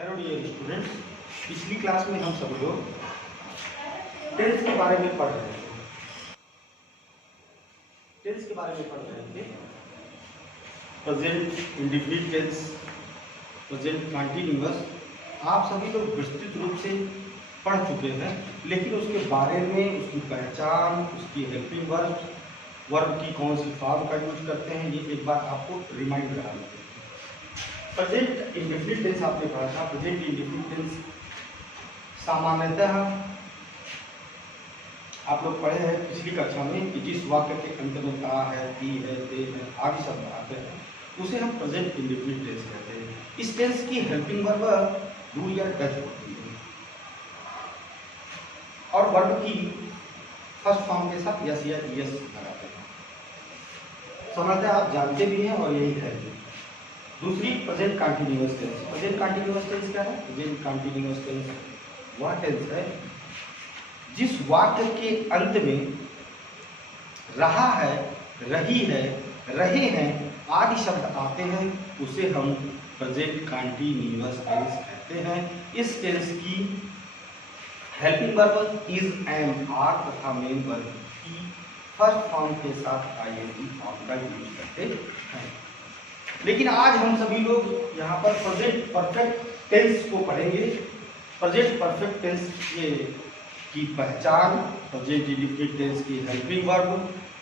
Hello dear students, पिछली class में हम सब लोग टेंस के बारे में पढ़ रहे थे। Present indefinite tense, present continuous आप सभी लोग विस्तृत रूप से पढ़ चुके हैं, लेकिन उसके बारे में, उसकी पहचान, उसकी हेल्पिंग वर्ब की कौन सी फॉर्म का यूज करते हैं, ये एक बार आपको रिमाइंड करा देते हैं। प्रेजेंट इंडेफिनिट टेंस आपने पढ़ा था। प्रेजेंट इंडेफिनिट टेंस सामान्यतः आप लोग पढ़े हैं पिछली कक्षा में कि जिस वाक्य के अंत में ता है, ती है, ते है आदि शब्द आते हैं उसे हम प्रेजेंट इंडेफिनिट टेंस कहते हैं। इस टेंस की हेल्पिंग वर्ब डू या डज होती है और वर्ब की फर्स्ट फॉर्म के साथ यस या यस लगाते हैं। सामान्यतः आप जानते भी हैं और यही है। दूसरी present continuous tense. Present continuous tense क्या है? प्रेजेंट कंटीन्यूअस टेंस वह टेंस है जिस वाक्य के अंत में रहा है, रही है, रहे हैं आदि शब्द आते हैं उसे हम प्रेजेंट कंटीन्यूअस टेंस कहते हैं। इस टेंस की helping verb is, am, are तथा मेन वर्ब की फर्स्ट फॉर्म के साथ आईएनजी फॉर्म का यूज करते हैं। लेकिन आज हम सभी लोग यहाँ पर प्रेजेंट परफेक्ट टेंस को पढ़ेंगे। प्रेजेंट परफेक्ट टेंस की पहचान, प्रेजेंट इंडेफिनिट टेंस की helping verb,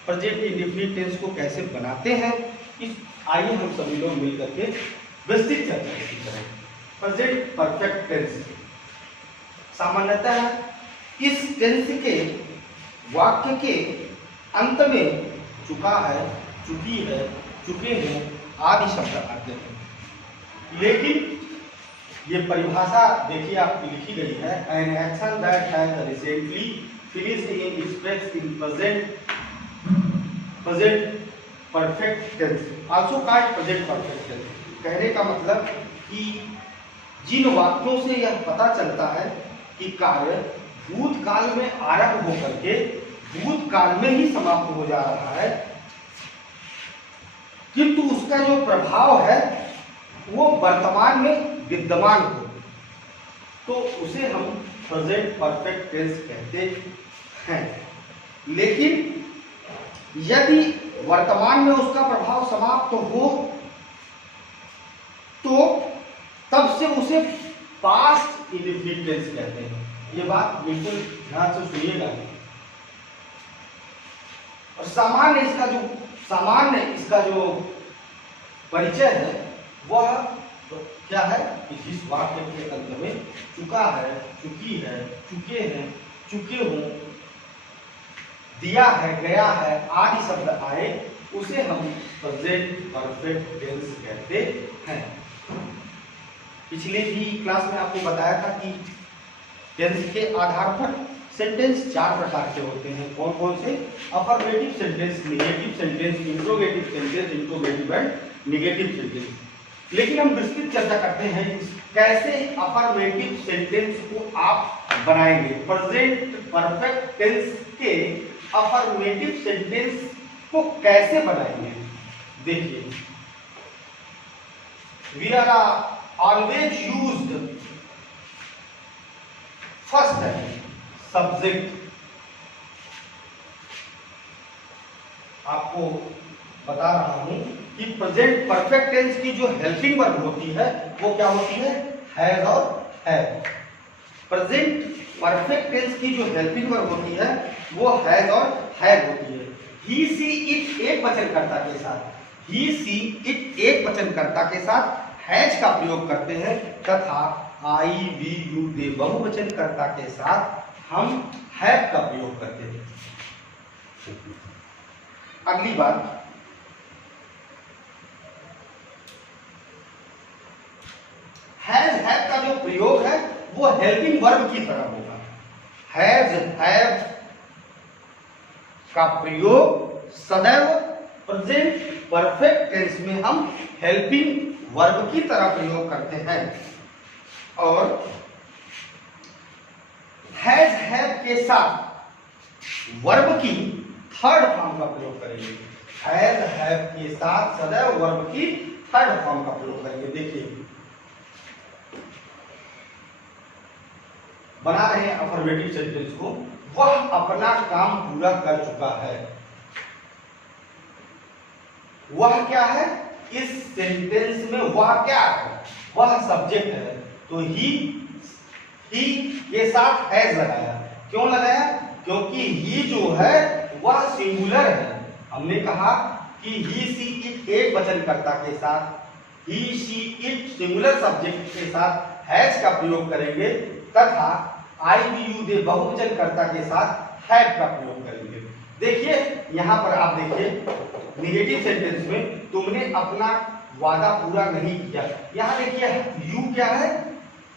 present indefinite tense को कैसे बनाते हैं, इस आइए हम सभी लोग मिलकर के विस्तृत चर्चा करें। प्रेजेंट परफेक्ट टेंस सामान्यतः इस टेंस के वाक्य के अंत में चुका है, चुकी है, चुके हैं आदि शब्द आते हैं। लेकिन ये परिभाषा देखिए आपकी लिखी गई है, an action that has recently finished in express in present perfect tense also called present perfect tense. कहने का मतलब कि जिन वाक्यों से यह पता चलता है कि कार्य भूतकाल में आरंभ होकर के भूतकाल में ही समाप्त हो जा रहा है, किंतु उसका जो प्रभाव है वो वर्तमान में विद्यमान हो, तो उसे हम प्रेजेंट परफेक्ट टेंस कहते हैं। लेकिन यदि वर्तमान में उसका प्रभाव समाप्त हो तो तब से उसे पास्ट इंडेफिनिट टेंस कहते हैं। ये बात बिल्कुल ध्यान से सुनिएगा। और सामान्य इसका जो परिचय है वह क्या है कि जिस वाक्य के अंत में चुका है, चुकी है, चुके हैं, चुके हों, दिया है, गया है आदि शब्द आए उसे हम प्रेजेंट परफेक्ट टेंस कहते हैं। पिछले भी क्लास में आपको बताया था कि टेंस के आधार पर सेंटेंस 4 प्रकार के होते हैं। कौन कौन से? Affirmative sentence, negative sentence, interrogative sentence, interrogative and negative sentence. लेकिन हम विस्तृत चर्चा करते हैं कैसे अफर्मेटिव सेंटेंस को आप बनाएंगे। प्रेजेंट परफेक्ट टेंस के अफर्मेटिव सेंटेंस को कैसे बनाएंगे? देखिए, we are always used first subject. आपको बता रहा हूं कि प्रेजेंट परफेक्ट टेंस की जो हेल्पिंग वर्ब होती है वो क्या होती है? हैज और हैव। प्रेजेंट परफेक्ट टेंस की जो हेल्पिंग वर्ब होती है वो हैज और हैव होती है। ही, सी, इट एक वचनकर्ता के साथ, ही, सी, इट एक वचनकर्ता के साथ हैज का प्रयोग करते हैं तथा आई, वी, यू, दे बहुवचनकर्ता के साथ हम हैव का प्रयोग करते हैं। अगली बात, हैज, हैव का जो प्रयोग है वो हेल्पिंग वर्ब की तरह होगा। हैज, हैव का प्रयोग सदैव प्रेजेंट परफेक्ट टेंस में हम हेल्पिंग वर्ब की तरह प्रयोग करते हैं। और हैज, हैव के साथ वर्ब की थर्ड फॉर्म का प्रयोग करेंगे। हैज, हैव के साथ सदैव वर्ब की थर्ड फॉर्म का प्रयोग करेंगे। देखिए, बना रहे हैं अफर्मेटिव सेंटेंस को, वह अपना काम पूरा कर चुका है। वह क्या है? इस सेंटेंस में वह क्या है? वह सब्जेक्ट है, तो ही के साथ हैज लगाया। क्यों लगाया? क्योंकि ही जो है वह सिंगुलर है। हमने कहा कि ही सी इट एक वचनकर्ता के साथ, ही सी इट सिंगुलर सब्जेक्ट के साथ हैज का प्रयोग करेंगे, तथा आई वी यू दे बहुवचनकर्ता के साथ हैव का प्रयोग करेंगे। देखिए यहां पर आप देखिए निगेटिव सेंटेंस में तुमने अपना वादा पूरा नहीं किया। यहां देखिए यू क्या है?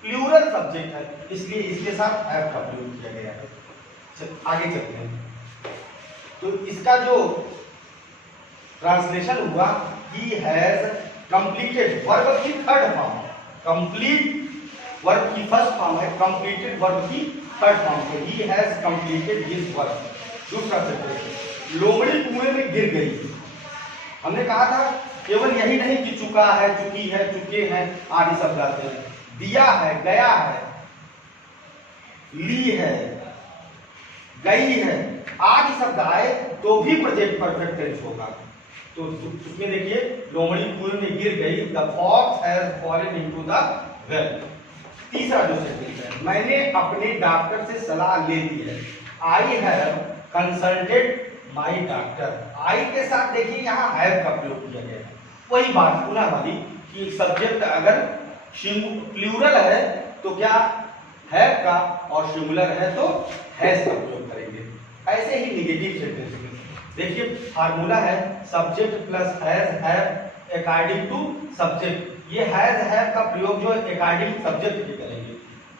प्लूरल सब्जेक्ट है, इसलिए इसके साथ हैव का प्रयोग किया गया है। आगे चलते हैं। तो इसका जो ट्रांसलेशन हुआ, ही हैज कंप्लीटेड, वर्ब की थर्ड फॉर्म, कंप्लीट वर्ब की फर्स्ट फॉर्म है, कंप्लीटेड वर्ब की थर्ड फॉर्म है। He has completed his work. दूसरा सेंटेंस, लोमड़ी कुएं में गिर गई। हमने कहा था केवल यही नहीं कि चुका है, चुकी है, चुके हैं आदि शब्द आते हैं। दिया है, गया है, ली है, गई है आदि शब्द आए तो भी प्रेजेंट परफेक्ट टेंस होगा। तो उसमें देखिए लोमड़ी कुएं में गिर गई, the fox has fallen into the well. तीसरा जो सेंटेंस है, मैंने अपने डॉक्टर से सलाह ले ली है। I have consulted my doctor. आई के साथ देखिए यहाँ हैव का प्रयोग किया गया है। वही बात पुनः वाली कि सब्जेक्ट अगर प्लूरल है तो क्या हैव का, और सिंगुलर है तो हैज का प्रयोग करेंगे। ऐसे ही निगेटिव सेंटेंस में देखिए फार्मूला है subject plus has have according to subject. ये हैज हैव का प्रयोग जो है अकॉर्डिंग सब्जेक्ट के करेंगे,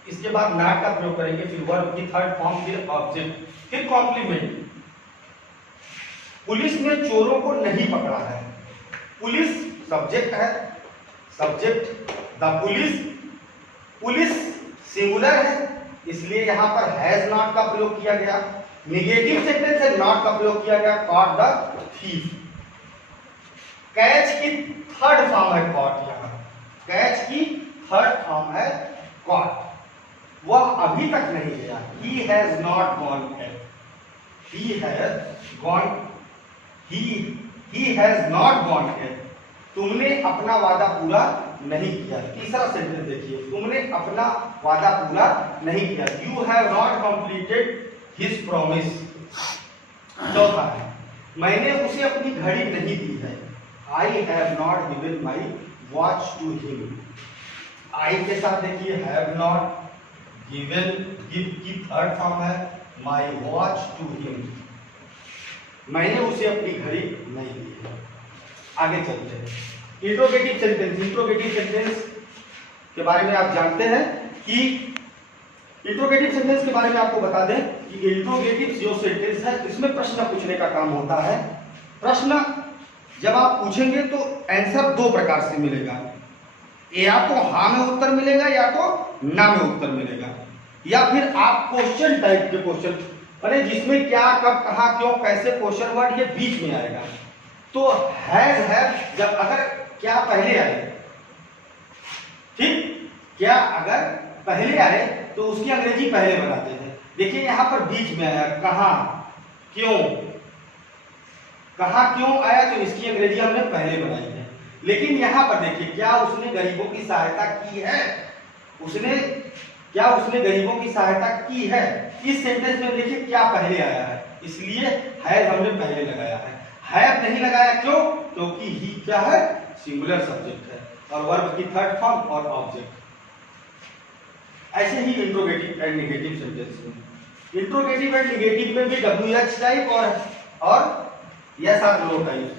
इसके बाद नॉट का प्रयोग करेंगे, फिर वर्ब की थर्ड फॉर्म, फिर ऑब्जेक्ट, फिर कॉम्प्लीमेंट। पुलिस ने चोरों को नहीं पकड़ा है। पुलिस सब्जेक्ट है, subject the police, police singular है, इसलिए यहां पर हैज नॉट का प्रयोग किया गया। नेगेटिव सेंटेंस है, नॉट का प्रयोग किया गया, कॉट द थीफ। कैच की थर्ड फॉर्म है कॉट। यहां कैच की थर्ड फॉर्म है कॉट। वह अभी तक नहीं गया, he has not gone yet, he has gone, he has not gone yet। तुमने अपना वादा पूरा नहीं किया। तीसरा सेंटेंस देखिए, तुमने अपना वादा पूरा नहीं किया, you have not completed his promise। चौथा है, मैंने उसे अपनी घड़ी नहीं दी है, I have not given my watch to him। I के साथ देखिए have not, given give की थर्ड फॉर्म है, my watch to him। मैंने उसे अपनी घड़ी नहीं दी है। आगे चलते हैं, इंट्रोगेटिव सेंटेंस। इंट्रोगेटिव सेंटेंस के बारे में आप जानते हैं कि इंट्रोगेटिव सेंटेंस के बारे में आपको बता दें कि इंट्रोगेटिव जो सेंटेंस है इसमें प्रश्न पूछने का काम होता है। प्रश्न जब आप पूछेंगे तो आंसर दो प्रकार से मिलेगा, या तो हाँ में उत्तर मिलेगा या तो ना में उत्तर मिलेगा, या फिर आप क्वेश्चन टाइप के क्वेश्चन, माने जिसमें क्या, कब, कहां, क्यों, कैसे क्वेश्चन वर्ड ये बीच में आएगा। तो हैज हैव जब अगर क्या पहले आए, ठीक, क्या अगर पहले आए तो उसकी अंग्रेजी पहले बनाते हैं। देखिए यहां पर बीच में आया कहां, क्यों, कहां क्यों आया तो इसकी अंग्रेजी हमने पहले बनाई है। लेकिन यहां पर देखिए क्या उसने गरीबों की सहायता की है, उसने क्या उसने गरीबों की सहायता की है। इस सेंटेंस में देखिए क्या पहले आया है, इसलिए हैज हमने पहले लगाया है। हैव नहीं लगाया, क्यों? क्योंकि ही क्या है, सिंगुलर सब्जेक्ट है, और वर्ब की थर्ड फॉर्म और ऑब्जेक्ट। ऐसे ही इंट्रोगेटिव एंड नेगेटिव सेंटेंस में, इंट्रोगेटिव एंड नेगेटिव में भी WH टाइप और यस आर नो टाइप,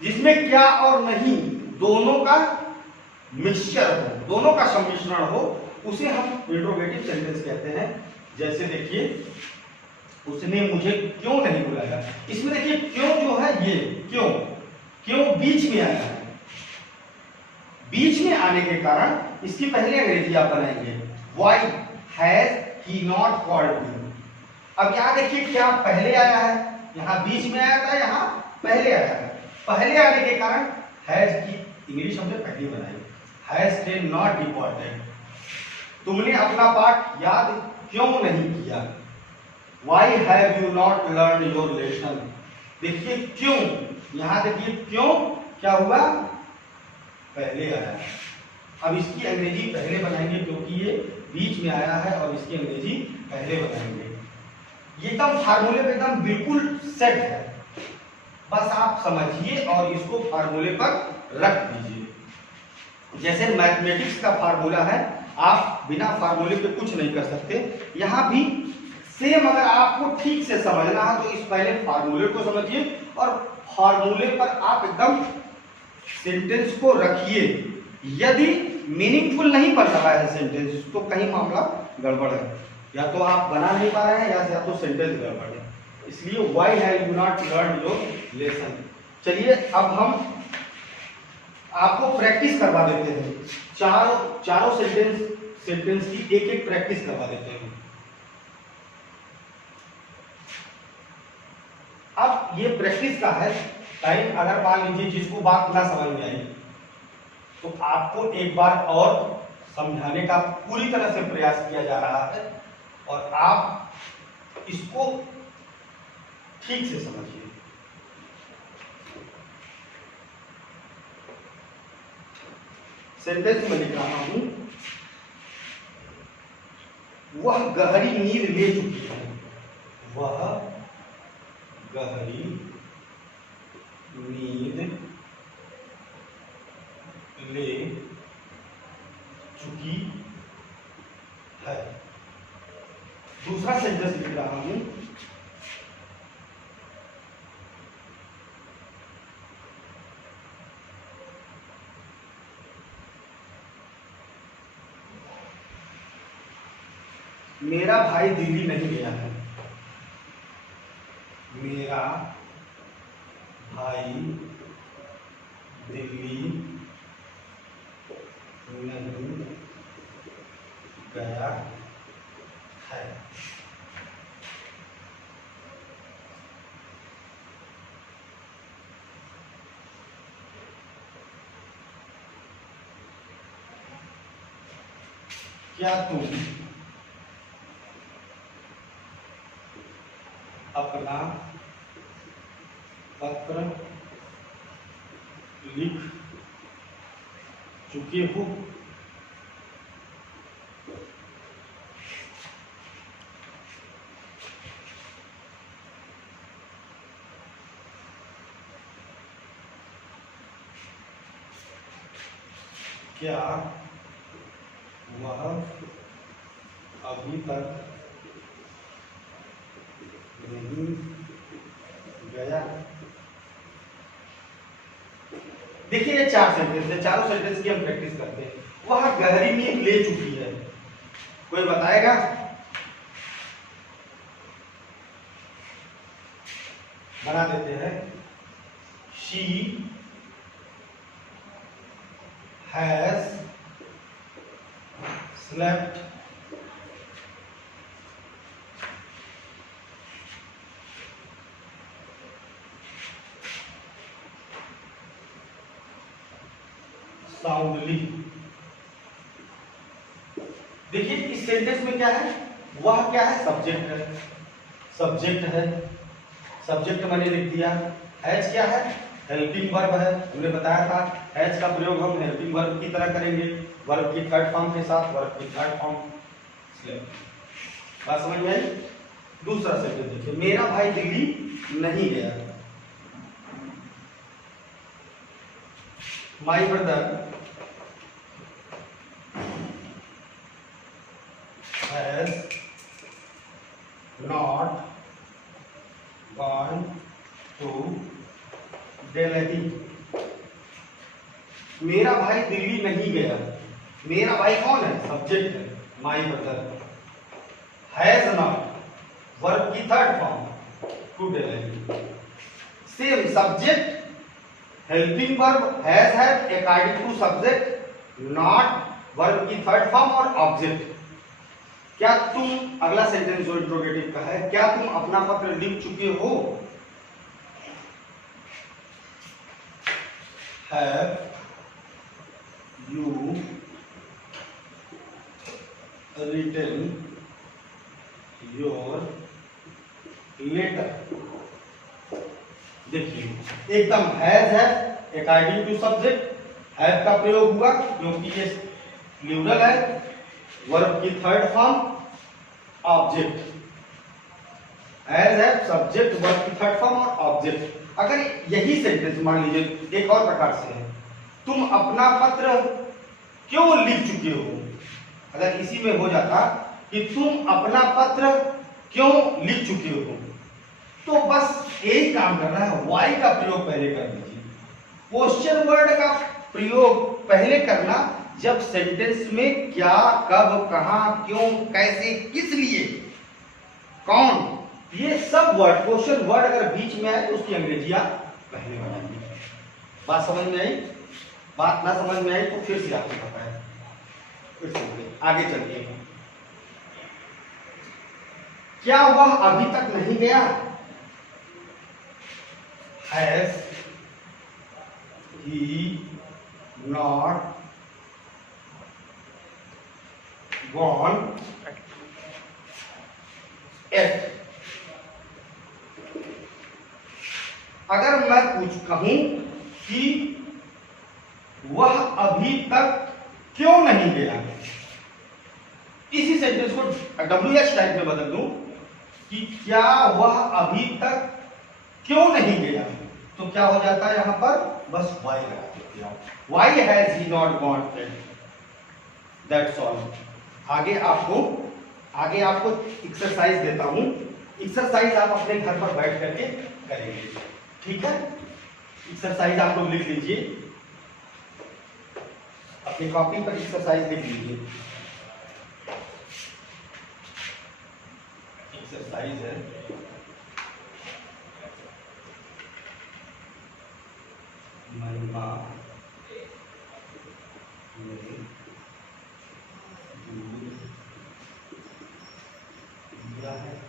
जिसमें क्या और नहीं दोनों का मिक्सचर हो, दोनों का सम्मिश्रण हो, उसे हम इंट्रोगेटिव सेंटेंस कहते हैं। जैसे देखिए उसने मुझे क्यों नहीं बुलाया, इसमें देखिए क्यों जो है ये क्यों, क्यों बीच में आया है, बीच में आने के कारण इसकी पहले अंग्रेजी आप बनाएंगे, why has he not called me. अब यहां देखिए क्या पहले आया है, यहां बीच में आया था, यहां पहले आया है। पहले आने के कारण हैज की इंग्लिश हमने पहले बनाई, हैज बीन नॉट डिपोर्टेड। तुमने अपना पाठ याद क्यों नहीं किया? Why have you not learn your lesson? देखिए क्यों, यहां देखिए क्यों क्या हुआ, पहले आया। अब इसकी अंग्रेजी पहले बनाएंगे क्योंकि ये बीच में आया है, और इसकी अंग्रेजी पहले बनाएंगे। ये एकदम फार्मूले पे एकदम बिल्कुल सेट है, बस आप समझिए और इसको फार्मूले पर रख दीजिए। जैसे मैथमेटिक्स का फार्मूला है, आप बिना फार्मूले पे कुछ नहीं कर सकते। यहाँ भी सेम, अगर आपको ठीक से समझना है तो इस पहले फार्मूले को समझिए और फार्मूले पर आप एकदम सेंटेंस को रखिए। यदि मीनिंगफुल नहीं बन रहा है सेंटेंस तो कहीं मामला गड़बड़ है, या तो आप बना नहीं पा रहे हैं या तो सेंटेंस गड़बड़ है। इसलिए why have you not learn your lesson. चलिए अब हम आपको प्रैक्टिस करवा देते हैं, चारों सेंटेंस की एक एक प्रैक्टिस करवा देते हैं। अब ये प्रैक्टिस का है टाइम, अगर मान लीजिए जिसको बात ना समझ में आई तो आपको एक बार और समझाने का पूरी तरह से प्रयास किया जा रहा है, और आप इसको ठीक से समझिए। सेंटेंस में लिख रहा हूं, वह गहरी नींद ले चुकी है। वह गहरी नींद ले चुकी है। दूसरा सेंटेंस लिख रहा हूं, मेरा भाई दिल्ली नहीं गया है। मेरा भाई दिल्ली नहीं गया है। क्या तुम अपना पत्र लिख चुके हो? क्या वह अभी तक नहीं गया? देखिए ये चार सेंटेंस है, चारों सेंटेंस की हम प्रैक्टिस करते हैं। वह गहरी नींद ले चुकी है, कोई बताएगा? बना देते हैं। She has slept soundly. देखिए इस सेंटेंस में क्या है, वह क्या है, सब्जेक्ट है। सब्जेक्ट है, सब्जेक्ट मैंने लिख दिया। हैज क्या है, हेल्पिंग वर्ब है। हमने बताया था हैज का प्रयोग हम हेल्पिंग वर्ब की तरह करेंगे, वर्ब की थर्ड फॉर्म के साथ, वर्ब की थर्ड फॉर्म। बात समझ में आई? दूसरा सेंटेंस देखिए, मेरा भाई दिल्ली नहीं गया। My brother has not gone to Delhi. मेरा भाई दिल्ली नहीं गया। मेरा भाई कौन है, सब्जेक्ट है, my brother. Has not verb की third form, to Delhi। Same subject helping verb has है according to subject, not verb की थर्ड फॉर्म और ऑब्जेक्ट। क्या तुम, अगला सेंटेंस जो इंट्रोगेटिव का है, क्या तुम अपना पत्र लिख चुके हो? Have you written your letter। देखिए एकदम हैज है, अकॉर्डिंग टू सब्जेक्ट हैव का प्रयोग हुआ क्योंकि ये प्लूरल है, वर्ब की थर्ड फॉर्म ऑब्जेक्ट, हैज है सब्जेक्ट वर्ब की थर्ड फॉर्म और ऑब्जेक्ट। अगर यही सेंटेंस मान लीजिए एक और प्रकार से है, तुम अपना पत्र क्यों लिख चुके हो, अगर इसी में हो जाता कि तुम अपना पत्र क्यों लिख चुके हो, तो बस यही काम करना है, वाई का प्रयोग पहले कर लीजिए। क्वेश्चन वर्ड का प्रयोग पहले करना जब सेंटेंस में क्या, कब, कहां, क्यों, कैसे, किस लिए, कौन, ये सब वर्ड क्वेश्चन वर्ड अगर बीच में आए तो उसकी अंग्रेजी आप पहले बनाइए। बात समझ में आई? बात ना समझ में आई तो फिर से आपको पता है, फिर से आगे चलते हैं। क्या वह अभी तक नहीं गया? Has he not gone yet? अगर मैं कुछ कहूं कि वह अभी तक क्यों नहीं गया, इसी सेंटेंस को WH टाइप में बदल दूं कि क्या वह अभी तक क्यों नहीं गया, तो क्या हो जाता है यहां पर, बस वाई लगा देते हैं, why has he not gone yet, that's all. आगे आपको एक्सरसाइज देता हूं, एक्सरसाइज आप अपने घर पर बैठ करके करेंगे, ठीक है? एक्सरसाइज आप लोग लिख लीजिए, अपनी कॉपी पर एक्सरसाइज लिख लीजिए। एक्सरसाइज है महिमा में दूध दिया है,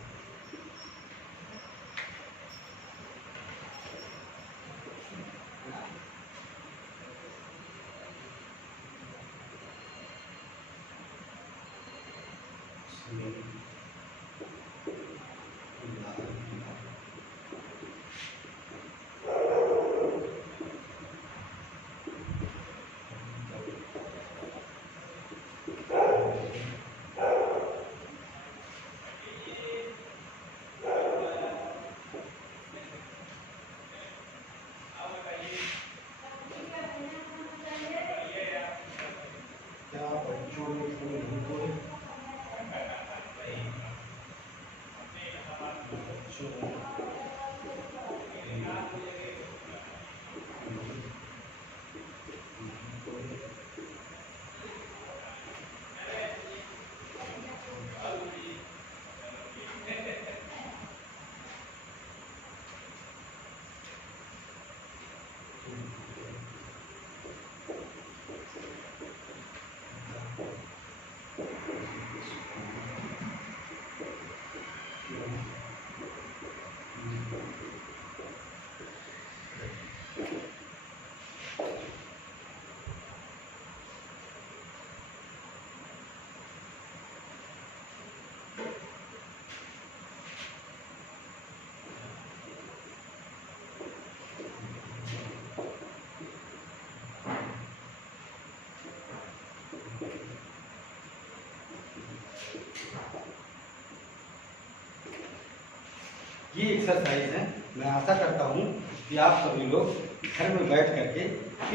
ये एक्सरसाइज है। मैं आशा करता हूँ कि आप सभी लोग घर में बैठ करके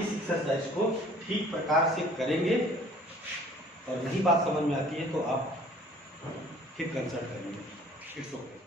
इस एक्सरसाइज को ठीक प्रकार से करेंगे, और नहीं बात समझ में आती है तो आप फिर कंसल्ट करेंगे। It's okay.